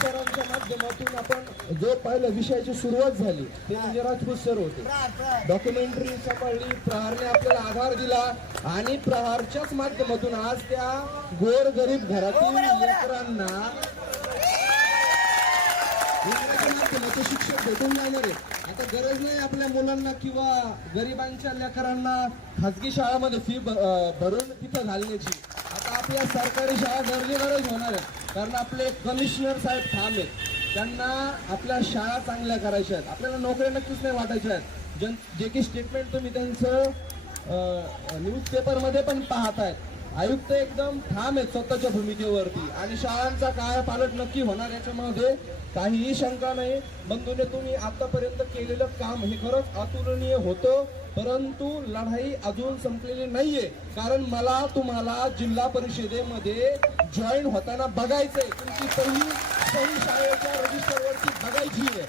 सरांच्या माध्यमातून आपण जो पहिला विषयाची सुरुवात झाली ते म्हणजे राजपूत सर होते. डॉक्युमेंटरी सांभाळली प्रहारने आपल्याला आधार दिला आणि प्रहारच्याच माध्यमातून आज त्या गोर गरीब घरातील लेकरांना माध्यमाचे शिक्षक भेटून जाणार आहे आता गरज नाही आपल्या मुलांना किंवा गरिबांच्या लेकरांना खाजगी शाळामध्ये फी भरून तिथं घालण्याची. आता आपल्या सरकारी शाळा गरज होणार आहे. कारण आपले कमिशनर साहेब ठाम आहेत. त्यांना आपल्या शाळा चांगल्या करायच्या आहेत. आपल्याला नोकऱ्या नक्कीच नाही वाटायच्या आहेत. जन जे की स्टेटमेंट तुम्ही त्यांचं न्यूजपेपरमध्ये पण पाहत आहेत आयुक्त एकदम ठाम आहेत स्वतःच्या भूमिकेवरती. आणि शाळांचा काय पालट नक्की होणार याच्यामध्ये काहीही शंका नाही. बंधूने तुम्ही आतापर्यंत केलेलं काम हे खरंच अतुलनीय होतं परंतु लढाई अजून संपलेली नाहीये. कारण मला तुम्हाला जिल्हा परिषदेमध्ये जॉईन होताना बघायचंय. तुमची पहिली सही शाळेच्या रजिस्टरवरती बघायची आहे.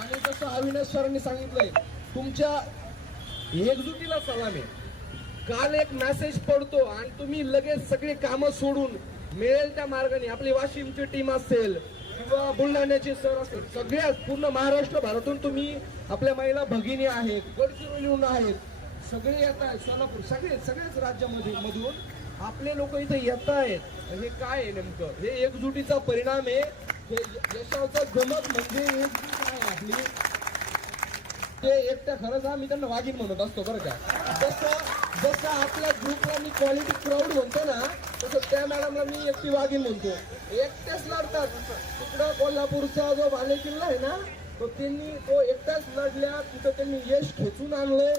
आणि जसं अविनाश सरांनी सांगितलंय तुमच्या एकजुटीला सलाम आहे. काल एक मेसेज पडतो आणि तुम्ही लगेच सगळे कामं सोडून मिळेल त्या मार्गाने आपली वाशिमची टीम असेल किंवा बुलढाण्याचे सर असेल सगळ्या पूर्ण महाराष्ट्र भारतून तुम्ही आपल्या महिला भगिनी आहेत गडचिरोलीहून आहेत. सगळे येत आहेत सोलापूर सगळे सगळ्याच राज्यामध्ये मधून आपले लोक इथे येत आहेत. हे काय आहे नेमकं? हे एकजुटीचा परिणाम आहे. हे यशाचा गमत म्हणजे एकजूट आहे आपली ते एकट्या खरंच हा मी त्यांना वागीन म्हणत असतो बरं का. जसं जसं आपल्या ग्रुपला मी क्वालिटी क्राऊड म्हणतो ना तसं त्या मॅडमला मी एकटी वागीन म्हणतो. एकट्याच लढतात. तिकडं कोल्हापूरचा जो बाले किल्ला आहे ना तो त्यांनी तो एकट्याच लढल्या तिथं त्यांनी यश खेचून आणलंय.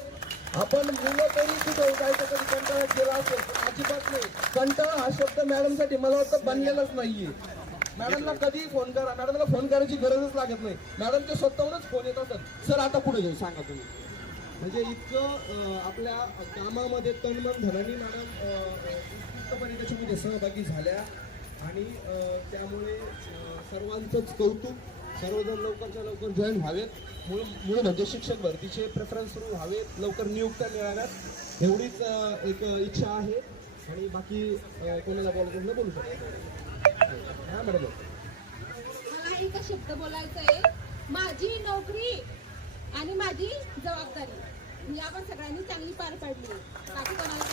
आपण मुलं तरी कुठं जायचं कधी कंटाळा केला असेल? अजिबात नाही. कंटाळा हा शब्द मॅडमसाठी मला वाटतं बनलेलाच नाहीये. मॅडमला कधी फोन करा. मॅडमला फोन करायची गरजच लागत नाही. मॅडम ते स्वतःहूनच फोन येत असतात. सर आता पुढे जाऊ. सांगा तुम्ही. म्हणजे इतकं आपल्या कामामध्ये तनमन धनानी मॅडम अं, त्याच्यामध्ये सहभागी झाल्या. आणि त्यामुळे सर्वांचंच कौतुक. सर्वजण लवकरच्या लवकर जॉईन व्हावेत. मूळ मूळ म्हणजे शिक्षक भरतीचे प्रेफरन्स सुरू व्हावेत. लवकर नियुक्त्या मिळाव्यात. एवढीच एक इच्छा आहे. आणि बाकी कोणाला बोलायचं असेल बोलू शकतो. मला एक शब्द बोलायचा आहे. माझी नोकरी आणि माझी जबाबदारी मी आपण सगळ्यांनी चांगली पार पाडली. बाकी कोणाला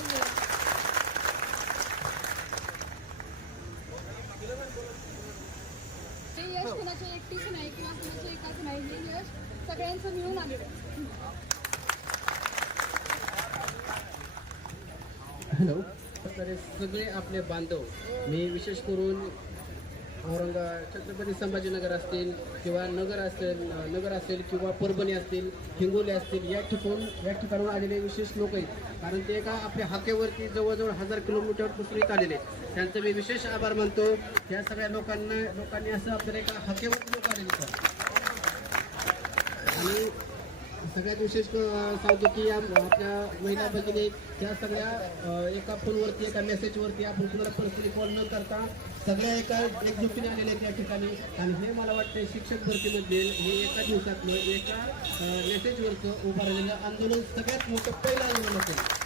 यश कुणाच्या एकटीच नाही किंवा कुणाच्या एकाच नाही हे यश सगळ्यांचं मिळून आलेलं हॅलो सगळे आपले बांधव मी विशेष करून औरंगा छत्रपती संभाजीनगर असतील किंवा नगर असेल नगर असेल किंवा परभणी असतील हिंगोली असतील या ठिकाण या ठिकाणाहून आलेले विशेष लोक आहेत. कारण ते एका आपल्या हाकेवरती जवळजवळ हजार किलोमीटर पसरित आलेले त्यांचं मी विशेष आभार मानतो. या सगळ्या लोकांना लोकांनी असं आपल्याला एका हाकेवरती लोक आलेले आणि सगळ्यात विशेष सांगतो की या आपल्या महिला भगिनी त्या सगळ्या एका फोनवरती एका मेसेजवरती आपण कुणाला पर्सनली कॉल न करता सगळ्या एका एकजुटीने आलेल्या त्या या ठिकाणी. आणि हे मला वाटतं शिक्षक भरतीमध्ये हे एका दिवसातलं एका मेसेजवरचं उभं राहिलेलं आंदोलन सगळ्यात मोठं पहिलं आंदोलन असेल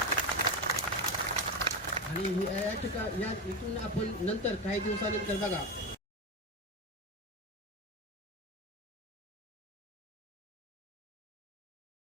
आणि या ठिकाण या इथून आपण नंतर काही दिवसानंतर बघा